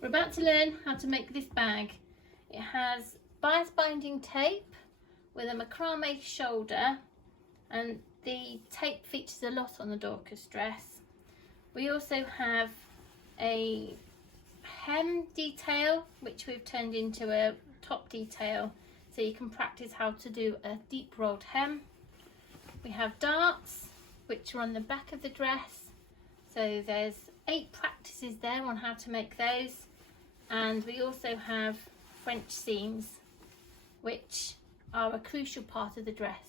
We're about to learn how to make this bag. It has bias binding tape with a macrame shoulder, and the tape features a lot on the Dorcas dress. We also have a hem detail which we've turned into a top detail, so you can practice how to do a deep rolled hem. We have darts which are on the back of the dress, so there's 8 practices there on how to make those. And we also have French seams, which are a crucial part of the dress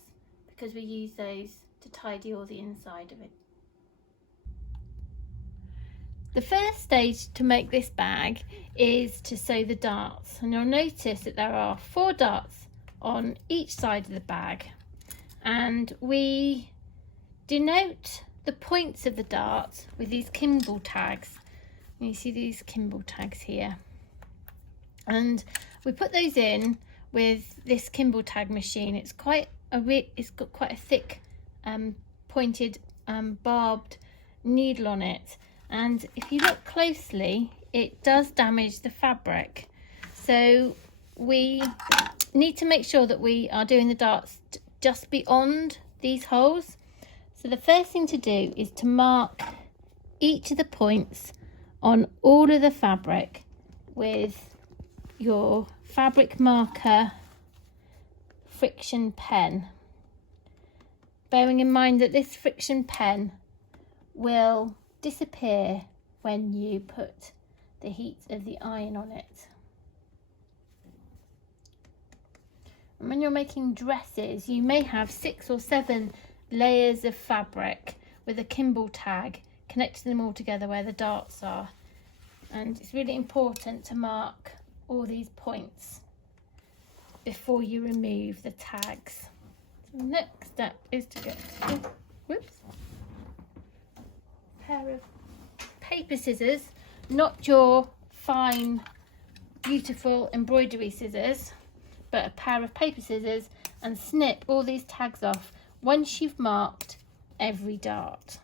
because we use those to tidy all the inside of it. The first stage to make this bag is to sew the darts, and you'll notice that there are 4 darts on each side of the bag, and we denote the points of the darts with these Kimball tags. And you see these Kimball tags here, and we put those in with this Kimball tag machine. It's got quite a thick pointed barbed needle on it, and if you look closely it does damage the fabric, so we need to make sure that we are doing the darts just beyond these holes. So the first thing to do is to mark each of the points on all of the fabric with your fabric marker friction pen, bearing in mind that this friction pen will disappear when you put the heat of the iron on it. And when you're making dresses, you may have 6 or 7 layers of fabric with a Kimball tag connecting them all together where the darts are, and it's really important to mark all these points before you remove the tags. So the next step is to get a pair of paper scissors, not your fine beautiful embroidery scissors, but a pair of paper scissors, and snip all these tags off once you've marked every dart.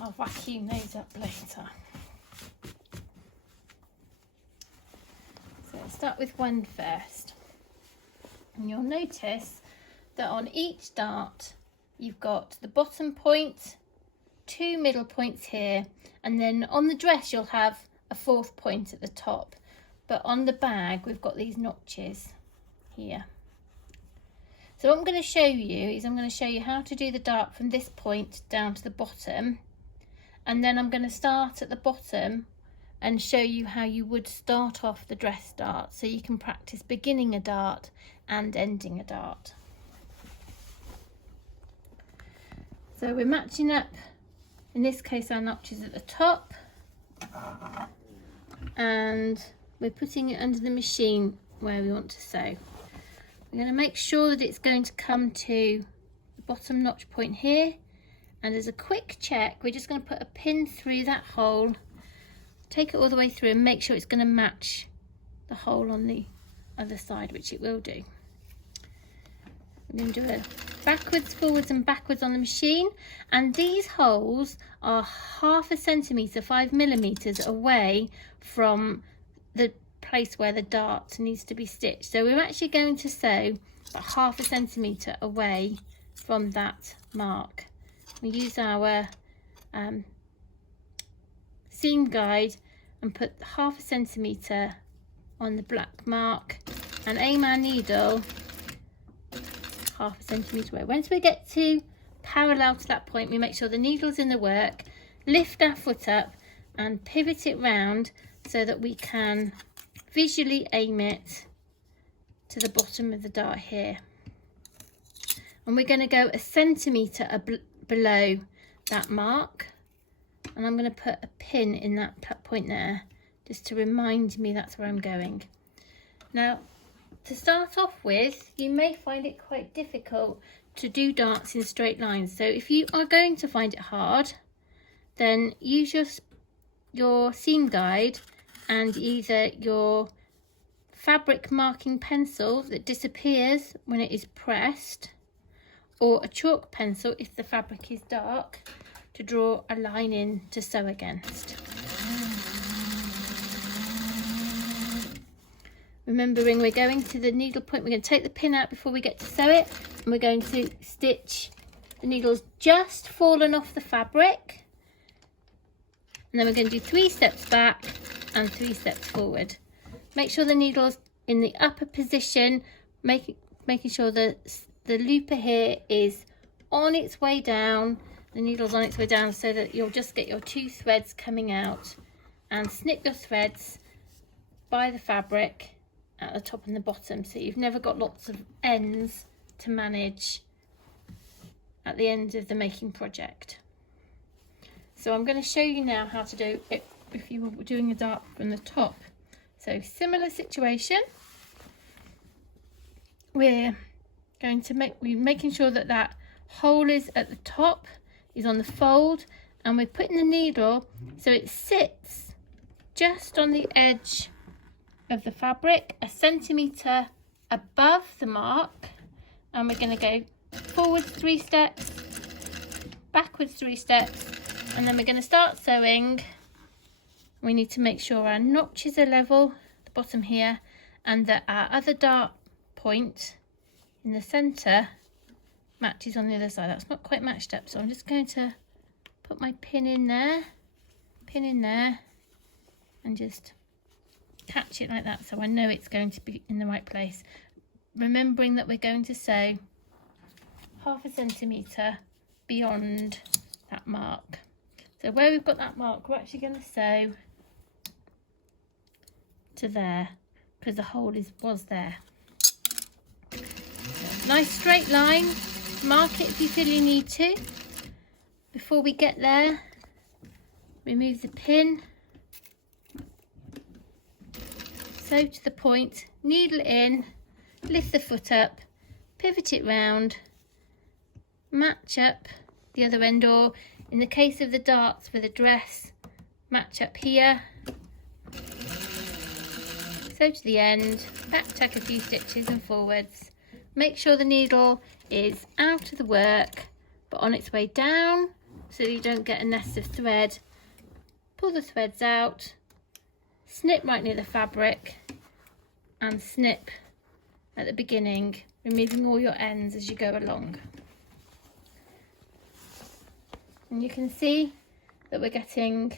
I'll vacuum those up later. So let's start with one first. And you'll notice that on each dart you've got the bottom point, 2 middle points here, and then on the dress you'll have a 4th point at the top. But on the bag we've got these notches here. So what I'm going to show you is I'm going to show you how to do the dart from this point down to the bottom. And then I'm going to start at the bottom and show you how you would start off the dress dart, so you can practice beginning a dart and ending a dart. So we're matching up, in this case our notches at the top, and we're putting it under the machine where we want to sew. We're going to make sure that it's going to come to the bottom notch point here. And as a quick check, we're just going to put a pin through that hole, take it all the way through and make sure it's going to match the hole on the other side, which it will do. I'm going to do a backwards, forwards and backwards on the machine, and these holes are 1/2 centimetre, 5 millimetres away from the place where the dart needs to be stitched. So we're actually going to sew about 1/2 centimetre away from that mark. We use our seam guide and put 1/2 centimetre on the black mark and aim our needle 1/2 centimetre away. Once we get to parallel to that point, we make sure the needle's in the work, lift our foot up and pivot it round so that we can visually aim it to the bottom of the dart here. And we're going to go 1 centimetre below that mark, and I'm going to put a pin in that point there just to remind me that's where I'm going. Now, to start off with, you may find it quite difficult to do darts in straight lines, so if you are going to find it hard, then use your seam guide and either your fabric marking pencil that disappears when it is pressed, or a chalk pencil if the fabric is dark, to draw a line in to sew against. Remembering we're going to the needle point, we're going to take the pin out before we get to sew it, and we're going to stitch the needles just fallen off the fabric, and then we're going to do 3 steps back and 3 steps forward. Make sure the needle's in the upper position, making sure that the looper here is on its way down, the needle's on its way down, so that you'll just get your 2 threads coming out, and snip your threads by the fabric at the top and the bottom, so you've never got lots of ends to manage at the end of the making project. So I'm going to show you now how to do it if you were doing a dart from the top. So similar situation, we're making sure that that hole is at the top, is on the fold, and we're putting the needle so it sits just on the edge of the fabric, 1 centimetre above the mark, and we're going to go forwards 3 steps, backwards 3 steps, and then we're going to start sewing. We need to make sure our notches are level, the bottom here, and that our other dart point in the centre matches on the other side. That's not quite matched up, so I'm just going to put my pin in there, and just catch it like that, so I know it's going to be in the right place. Remembering that we're going to sew 0.5 centimetre beyond that mark. So where we've got that mark, we're actually going to sew to there, because the hole was there. Nice straight line, mark it if you feel you need to. Before we get there, remove the pin, sew to the point, needle in, lift the foot up, pivot it round, match up the other end, or in the case of the darts for the dress, match up here, sew to the end, back tack a few stitches and forwards. Make sure the needle is out of the work but on its way down, so you don't get a nest of thread. Pull the threads out, snip right near the fabric, and snip at the beginning, removing all your ends as you go along. And you can see that we're getting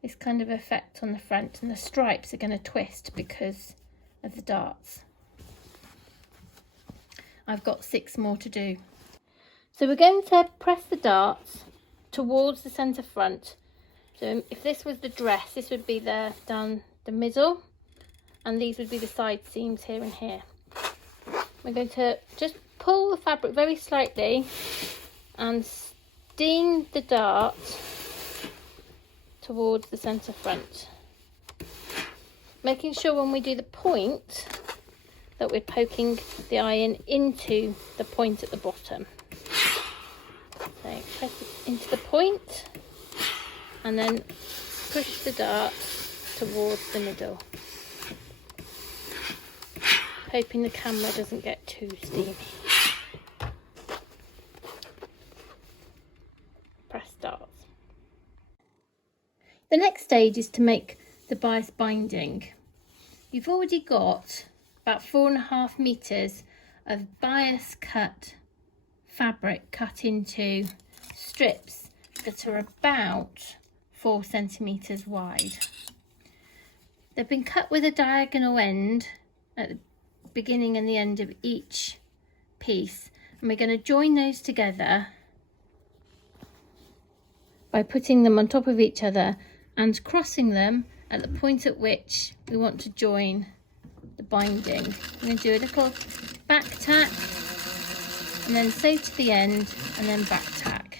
this kind of effect on the front, and the stripes are going to twist because of the darts. I've got 6 more to do. So we're going to press the darts towards the centre front. So if this was the dress, this would be down the middle, and these would be the side seams here and here. We're going to just pull the fabric very slightly and steam the dart towards the centre front, making sure when we do the point that we're poking the iron into the point at the bottom. So press it into the point and then push the dart towards the middle, hoping the camera doesn't get too steamy. Press darts. The next stage is to make the bias binding. You've already got about 4.5 meters of bias cut fabric cut into strips that are about 4 centimeters wide. They've been cut with a diagonal end at the beginning and the end of each piece, and we're going to join those together by putting them on top of each other and crossing them at the point at which we want to join the binding. I'm going to do a little back tack and then sew to the end and then back tack.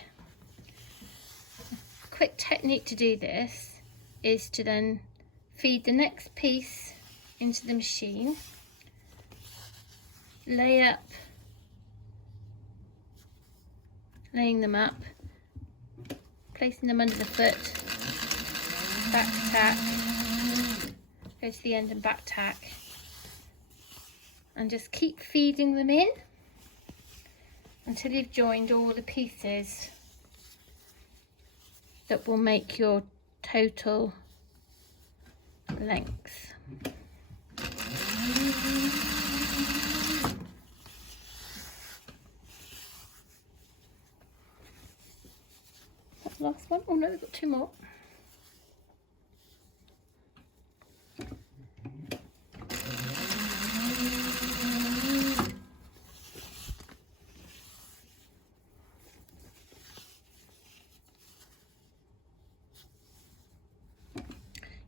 A quick technique to do this is to then feed the next piece into the machine, laying them up, placing them under the foot, back tack, go to the end and back tack, and just keep feeding them in until you've joined all the pieces that will make your total length. That's the last one. Oh no, we've got two more.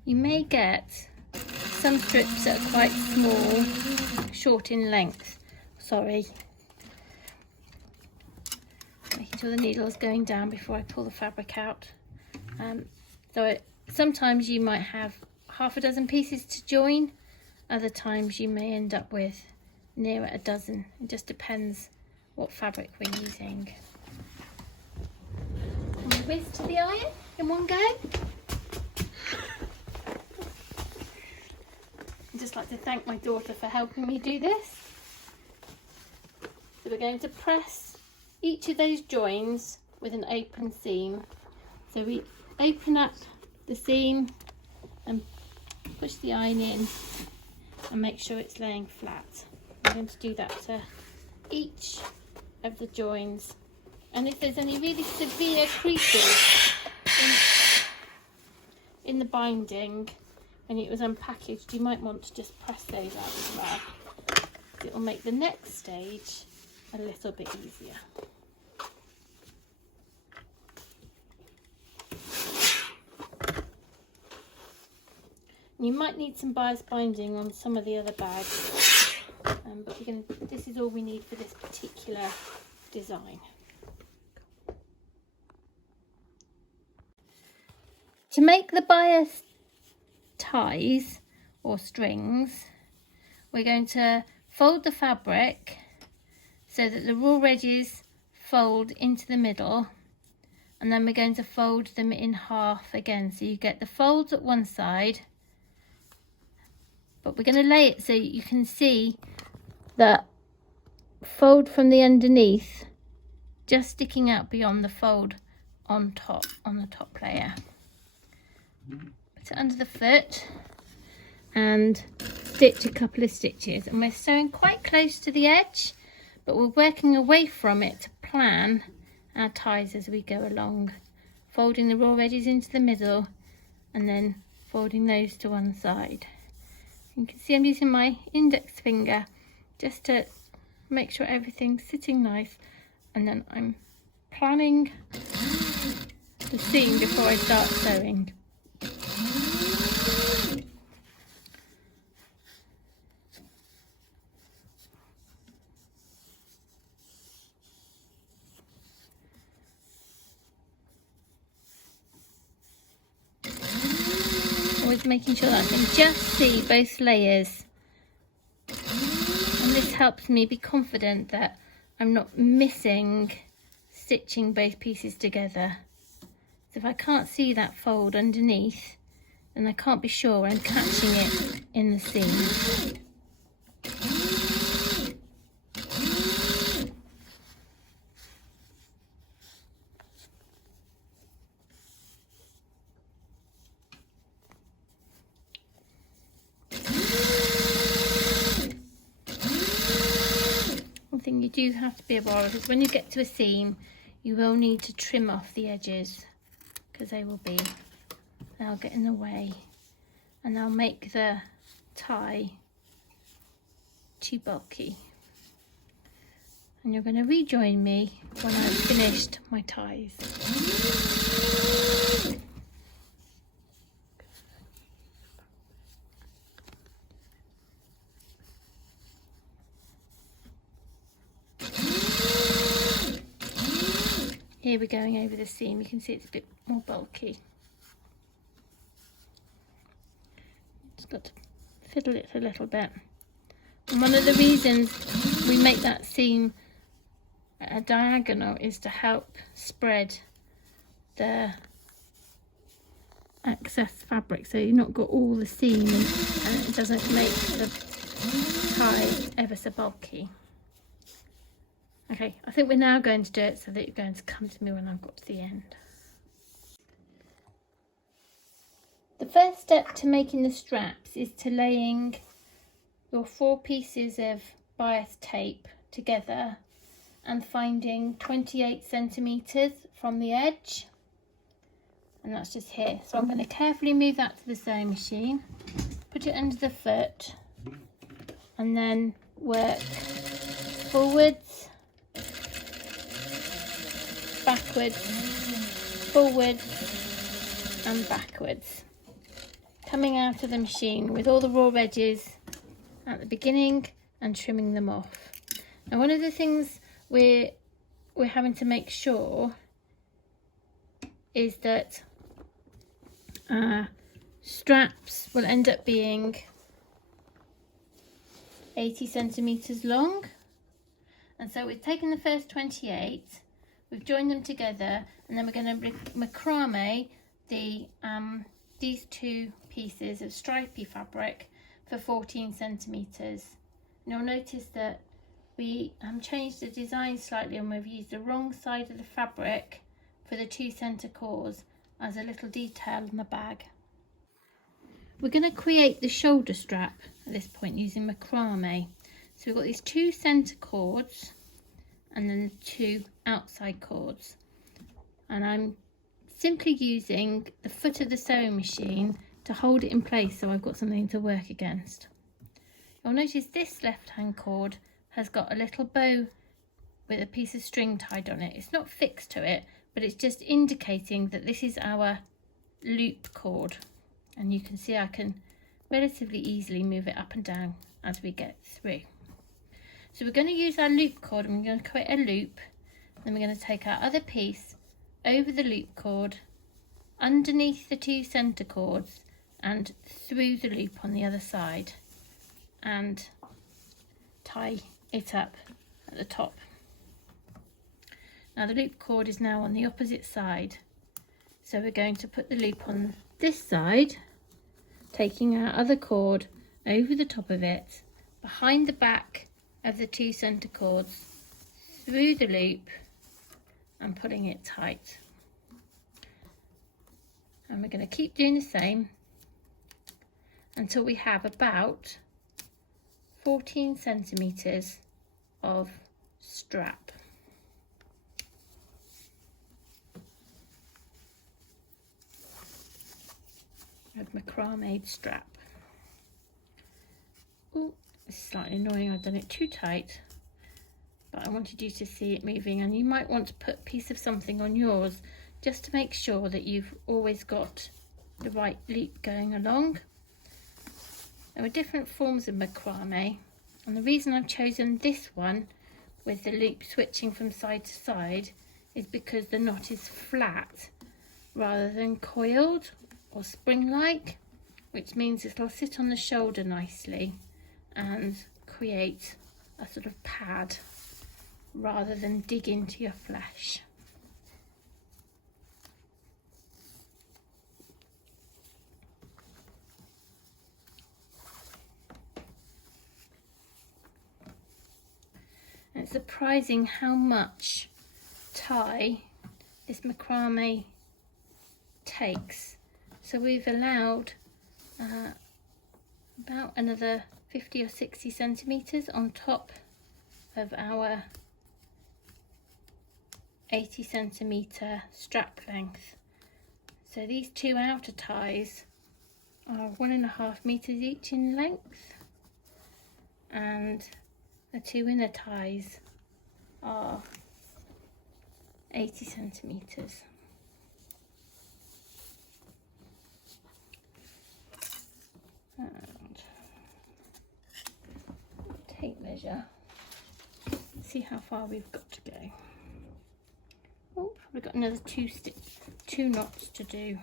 You may get some strips that are quite small, short in length. Sorry. Making sure the needle is going down before I pull the fabric out. Sometimes you might have half a dozen pieces to join. Other times you may end up with nearer a dozen. It just depends what fabric we're using. And we whiz to the iron in one go. I'd just like to thank my daughter for helping me do this. So we're going to press each of those joins with an open seam. So we open up the seam and push the iron in and make sure it's laying flat. I'm going to do that to each of the joins. And if there's any really severe creases in the binding and it was unpackaged, you might want to just press those out as well. It will make the next stage a little bit easier. You might need some bias binding on some of the other bags, but this is all we need for this particular design. To make the bias ties or strings, we're going to fold the fabric so that the raw edges fold into the middle, and then we're going to fold them in half again, so you get the folds at one side, but we're going to lay it so you can see that fold from the underneath just sticking out beyond the fold on top, on the top layer. Put it under the foot and stitch a couple of stitches, and we're sewing quite close to the edge, but we're working away from it to plan our ties as we go along, folding the raw edges into the middle and then folding those to one side. You can see I'm using my index finger just to make sure everything's sitting nice, and then I'm planning the seam before I start sewing. Always making sure that I can just see both layers, and this helps me be confident that I'm not missing stitching both pieces together. So if I can't see that fold underneath, then I can't be sure I'm catching it in the seam. One thing you do have to be aware of is when you get to a seam, you will need to trim off the edges, because they'll get in the way and they'll make the tie too bulky. And you're going to rejoin me when I've finished my ties. Here we're going over the seam. You can see it's a bit more bulky. Just got to fiddle it a little bit. And one of the reasons we make that seam a diagonal is to help spread the excess fabric, so you've not got all the seam, and it doesn't make the tie ever so bulky. Okay, I think we're now going to do it so that you're going to come to me when I've got to the end. The first step to making the straps is to laying your 4 pieces of bias tape together and finding 28 centimeters from the edge, and that's just here. So I'm going to carefully move that to the sewing machine, put it under the foot, and then work forwards, backwards, forwards and backwards, coming out of the machine with all the raw edges at the beginning and trimming them off. Now, one of the things we're having to make sure is that straps will end up being 80 centimeters long, and so we've taken the first 28, we've joined them together, and then we're going to macrame these 2 pieces of stripy fabric for 14 centimeters. And you'll notice that we changed the design slightly, and we've used the wrong side of the fabric for the 2 center cores as a little detail on the bag. We're going to create the shoulder strap at this point using macrame. So we've got these 2 center cords and then the 2 outside cords, and I'm simply using the foot of the sewing machine to hold it in place so I've got something to work against. You'll notice this left hand cord has got a little bow with a piece of string tied on it. It's not fixed to it, but it's just indicating that this is our loop cord, and you can see I can relatively easily move it up and down as we get through. So we're going to use our loop cord, and we're going to create a loop, then we're going to take our other piece over the loop cord, underneath the 2 center cords and through the loop on the other side, and tie it up at the top. Now the loop cord is now on the opposite side, so we're going to put the loop on this side, taking our other cord over the top of it, behind the back of the 2 center cords, through the loop and pulling it tight. And we're going to keep doing the same until we have about 14 centimeters of strap. Of macrame strap. Oh, it's slightly annoying, I've done it too tight, but I wanted you to see it moving, and you might want to put a piece of something on yours just to make sure that you've always got the right loop going along. There are different forms of macrame, and the reason I've chosen this one with the loop switching from side to side is because the knot is flat rather than coiled or spring-like, which means it'll sit on the shoulder nicely and create a sort of pad rather than dig into your flesh. And it's surprising how much tie this macrame takes. So we've allowed about another 50 or 60 centimeters on top of our 80 centimeter strap length. So these 2 outer ties are 1.5 meters each in length, and the 2 inner ties are 80 centimeters. And tape measure, see how far we've got to go. Oh, we've got another 2 knots to do.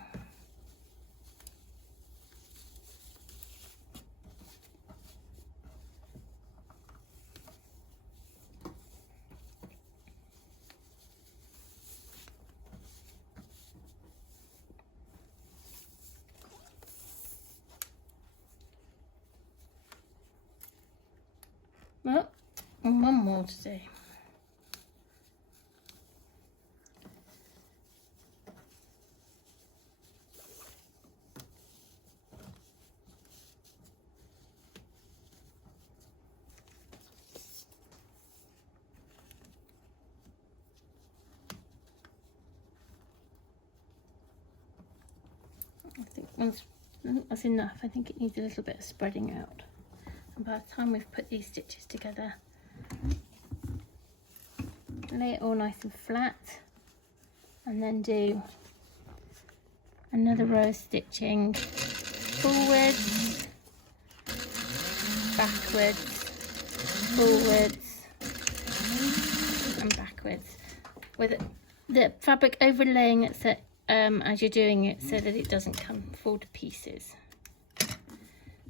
Oh, and one more to do. I think that's enough. I think it needs a little bit of spreading out. And by the time we've put these stitches together, lay it all nice and flat, and then do another row of stitching forwards, backwards, forwards and backwards, with the fabric overlaying it so as you're doing it, so that it doesn't fall to pieces.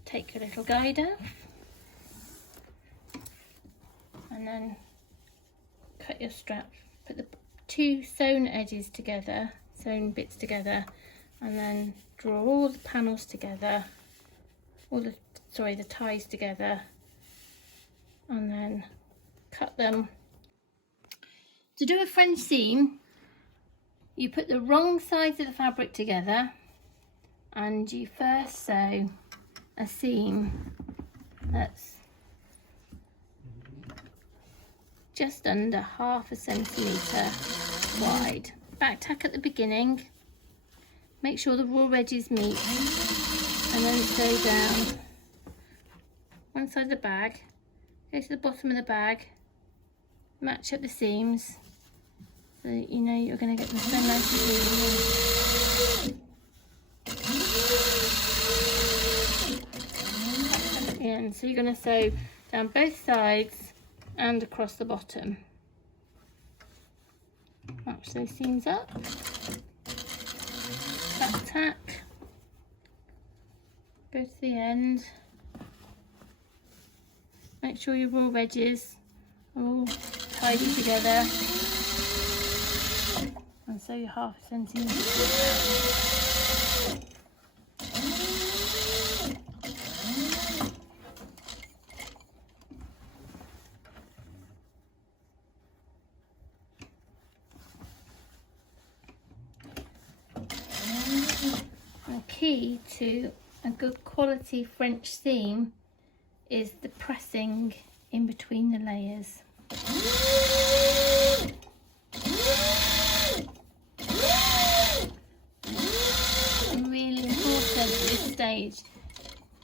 Take your little guide off and then cut your strap. Put the two sewn edges together, sewn bits together, and then draw all the panels together, the ties together, and then cut them. To do a French seam, you put the wrong sides of the fabric together and you first sew a seam that's just under 1/2 centimetre wide. Back tack at the beginning, make sure the raw edges meet, and then sew down one side of the bag, go to the bottom of the bag, match up the seams so that you know you're going to get them so nicely. And so you're going to sew down both sides and across the bottom. Match those seams up. Back tack. Go to the end. Make sure your raw edges are all tidy together. And sew your 1/2 centimetre. Key to a good quality French seam is the pressing in between the layers. Really important at this stage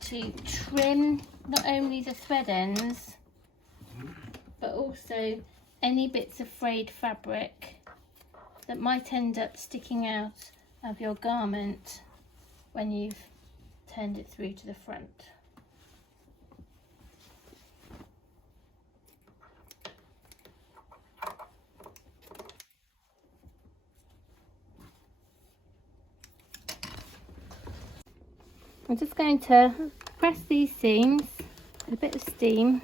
to trim not only the thread ends but also any bits of frayed fabric that might end up sticking out of your garment when you've turned it through to the front. I'm just going to press these seams with a bit of steam,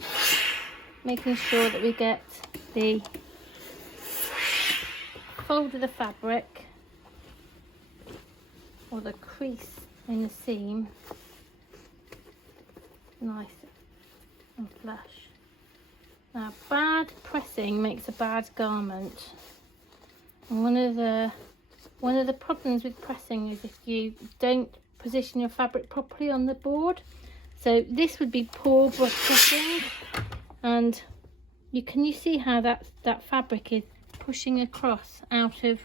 making sure that we get the fold of the fabric or the crease in the seam nice and flush. Now, bad pressing makes a bad garment, and one of the problems with pressing is if you don't position your fabric properly on the board. So this would be poor pressing, and you see how that fabric is pushing across out of,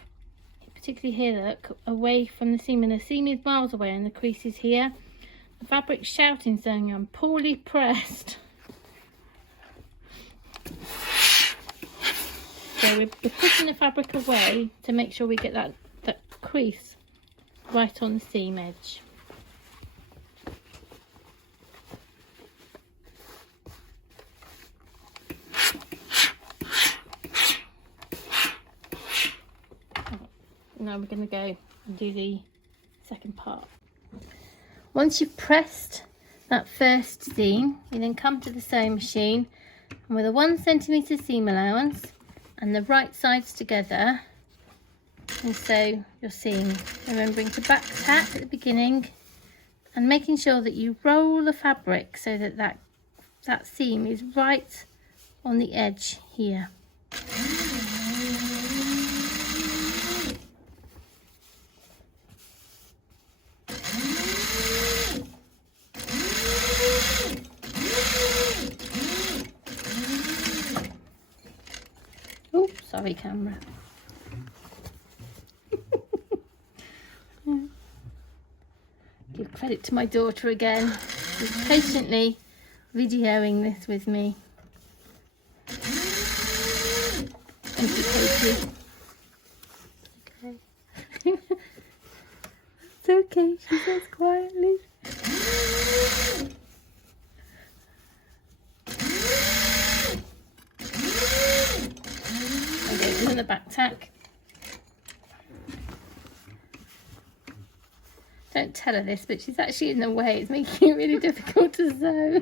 particularly here, look, away from the seam, and the seam is miles away and the crease is here. The fabric's shouting, saying I'm poorly pressed. So we're pushing the fabric away to make sure we get that crease right on the seam edge. Now we're going to go and do the second part. Once you've pressed that first seam, you then come to the sewing machine, and with a 1 centimetre seam allowance and the right sides together, and sew your seam, remembering to back tack at the beginning and making sure that you roll the fabric so that that seam is right on the edge here. Oh, sorry, camera. Give credit to my daughter again. She's patiently videoing this with me. Thank you, Katie. Okay. It's okay, she says quietly. Okay, doing the back tack. Don't tell her this, but she's actually in the way. It's making it really difficult to sew.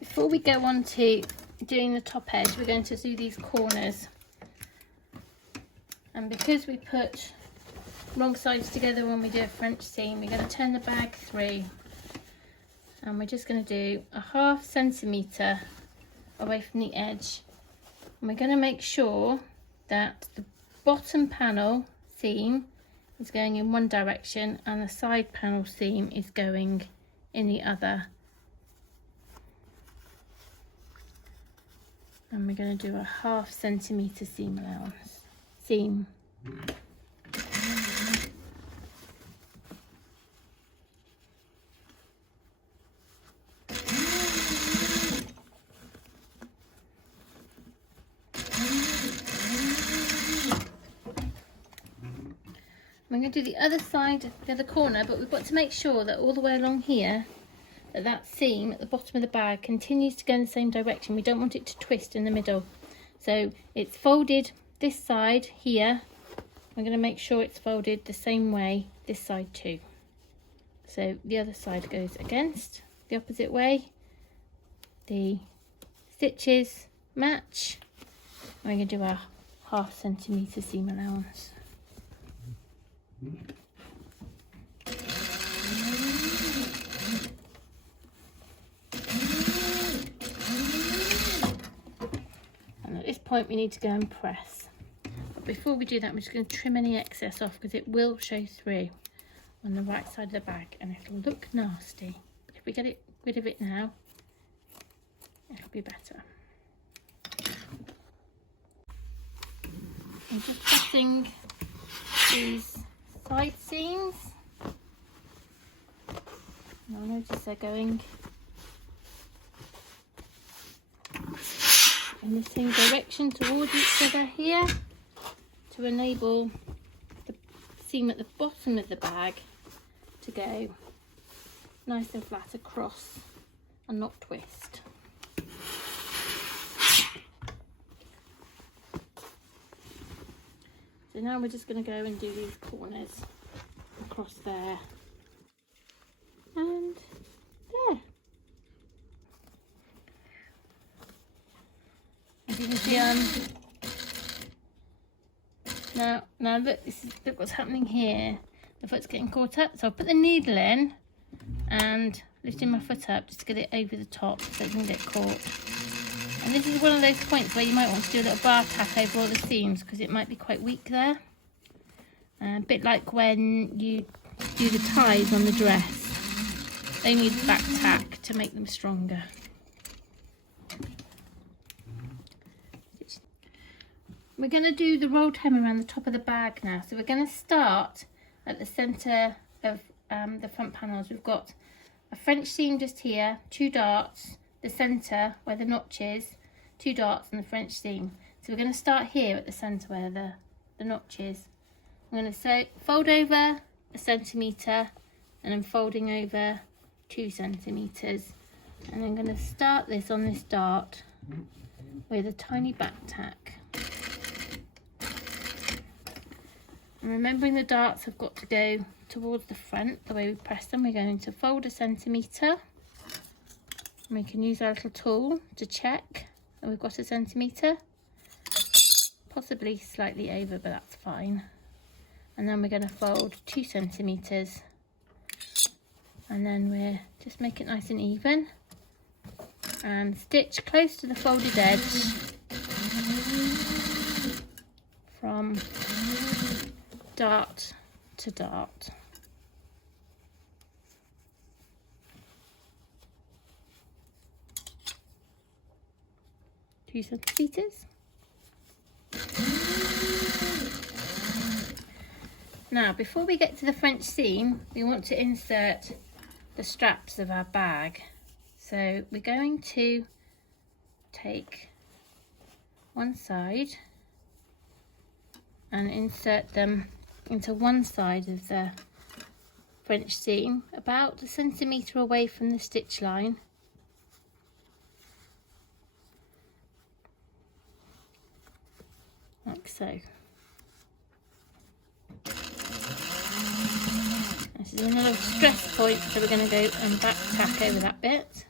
Before we go on to doing the top edge, we're going to do these corners. And because we put wrong sides together when we do a French seam, we're going to turn the bag through. And we're just going to do a 1/2 centimetre away from the edge. And we're going to make sure that the bottom panel seam is going in one direction and the side panel seam is going in the other. And we're going to do a 1/2 centimetre seam allowance. Seam. I'm going to do the other side, the other corner, but we've got to make sure that all the way along here, that seam at the bottom of the bag continues to go in the same direction. We don't want it to twist in the middle. So it's folded this side here. I'm going to make sure it's folded the same way this side too. So the other side goes against the opposite way. The stitches match. And we're going to do a 1/2 centimetre seam allowance. And at this point we need to go and press. But before we do that, we're just going to trim any excess off because it will show through on the right side of the bag and it'll look nasty. But if we get rid of it now, it'll be better. I'm just pressing these side seams. You'll notice they're going in the same direction towards each other here to enable the seam at the bottom of the bag to go nice and flat across and not twist. So now we're just going to go and do these corners across there and there. As you can see, now look, look what's happening here. The foot's getting caught up, so I'll put the needle in and lifting my foot up just to get it over the top so it doesn't get caught. And this is one of those points where you might want to do a little bar tack over all the seams because it might be quite weak there. A bit like when you do the ties on the dress. They need back tack to make them stronger. We're going to do the rolled hem around the top of the bag now. So we're going to start at the centre of the front panels. We've got a French seam just here, 2 darts, the centre where the notch is, 2 darts and the French seam. So we're going to start here at the centre where the notch is. I'm going to fold over 1 centimetre and I'm folding over 2 centimetres. And I'm going to start this on this dart with a tiny back tack. And remembering the darts have got to go towards the front, the way we press them, we're going to fold 1 centimetre. We can use our little tool to check that we've got 1 centimetre, possibly slightly over, but that's fine. And then we're going to fold 2 centimetres, and then we're just make it nice and even and stitch close to the folded edge from dart to dart. Two centimetres. Now, before we get to the French seam, we want to insert the straps of our bag. So we're going to take one side and insert them into one side of the French seam, about 1 centimetre away from the stitch line. Like so. This is another stress point, so we're going to go and back tack over that bit.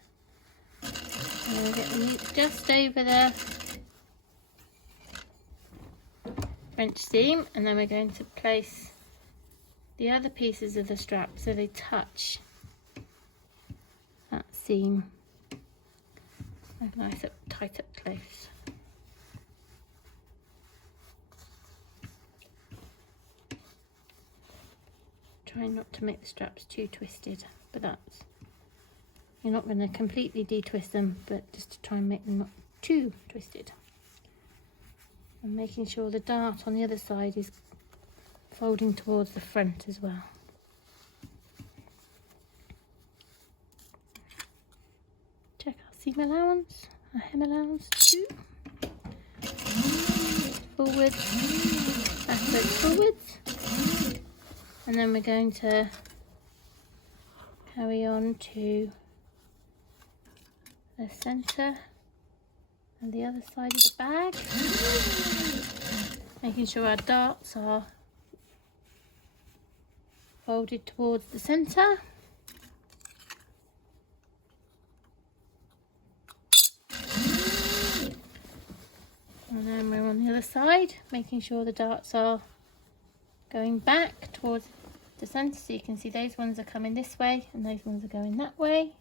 And we'll get the loop just over the French seam, and then we're going to place the other pieces of the strap so they touch that seam. Like nice up, tight up close. Try not to make the straps too twisted, but that's, you're not going to completely de-twist them, but just to try and make them not too twisted. And making sure the dart on the other side is folding towards the front as well. Check our seam allowance, our hem allowance too. Forwards, backwards, forwards. And then we're going to carry on to the centre and the other side of the bag, making sure our darts are folded towards the centre. And then we're on the other side, making sure the darts are going back towards the centre, so you can see those ones are coming this way and those ones are going that way.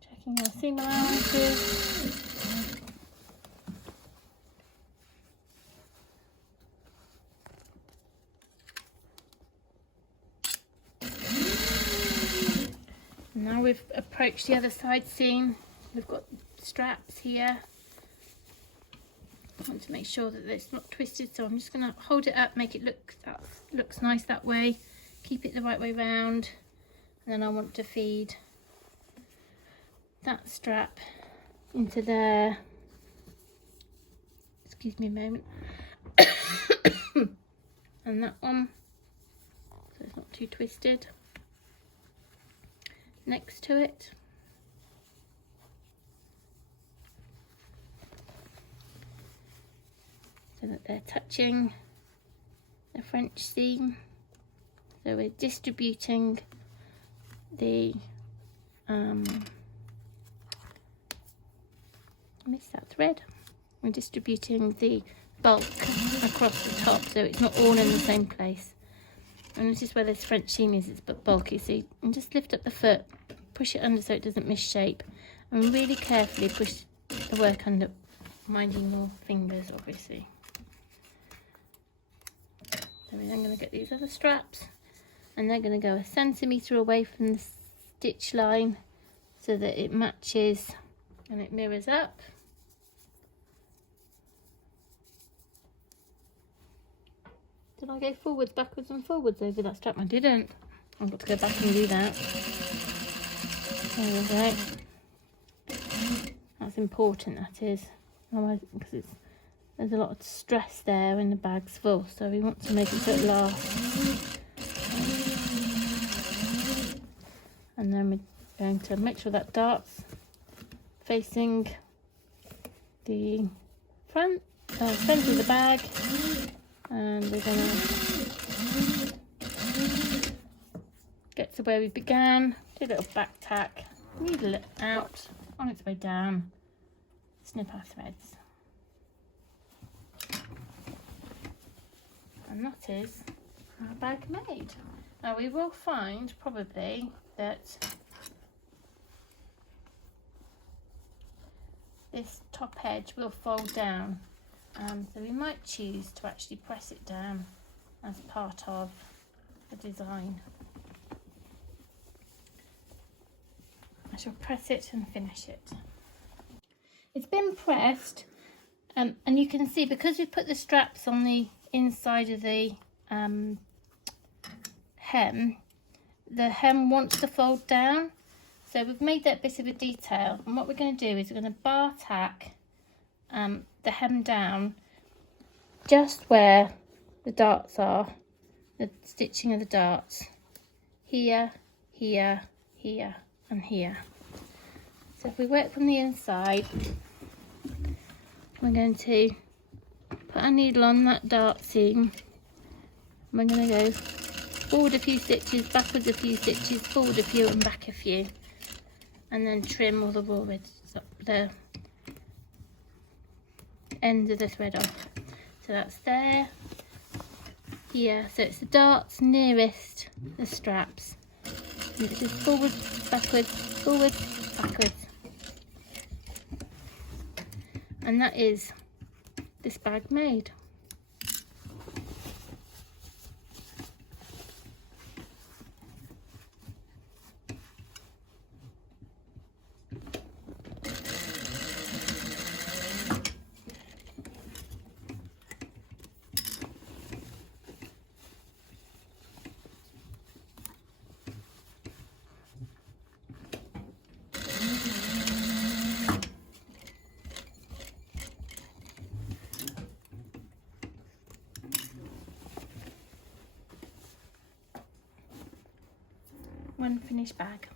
Checking our seam allowances. Now we've approached the other side seam, we've got straps here. I want to make sure that it's not twisted, so I'm just going to hold it up, make it look, that looks nice that way, keep it the right way round, and then I want to feed that strap into there. Excuse me a moment. And that one, so it's not too twisted, next to it. So that they're touching the French seam. So we're distributing the missed that thread. We're distributing the bulk across the top, so it's not all in the same place. And this is where this French seam is, it's a bit bulky, so you can just lift up the foot, push it under so it doesn't misshape, and really carefully push the work under, minding your fingers obviously. So we're then going to get these other straps, and they're going to go 1 centimetre away from the stitch line so that it matches and it mirrors up. Did I go forwards, backwards and forwards over that strap? I didn't. I've got to go back and do that. There we go. That's important, that is. Otherwise, because there's a lot of stress there when the bag's full, so we want to make it so it lasts. And then we're going to make sure that dart's facing the front of the bag. And we're going to get to where we began, do a little back tack, needle it out on its way down, snip our threads. And that is our bag made. Now we will find probably that this top edge will fold down, so we might choose to actually press it down as part of the design. I shall press it and finish it. It's been pressed, and you can see because we put the straps on the inside of the hem wants to fold down, so we've made that bit of a detail. And what we're going to do is we're going to bar tack the hem down just where the darts are, the stitching of the darts, here, here, here and here. So if we work from the inside, we're going to put our needle on that dart seam. We're going to go forward a few stitches, backwards a few stitches, forward a few and back a few, and then trim all the wool with the ends of the thread off. So that's there, here, so it's the darts nearest the straps, and it's just forward, backwards, and that is this bag made. One finished bag.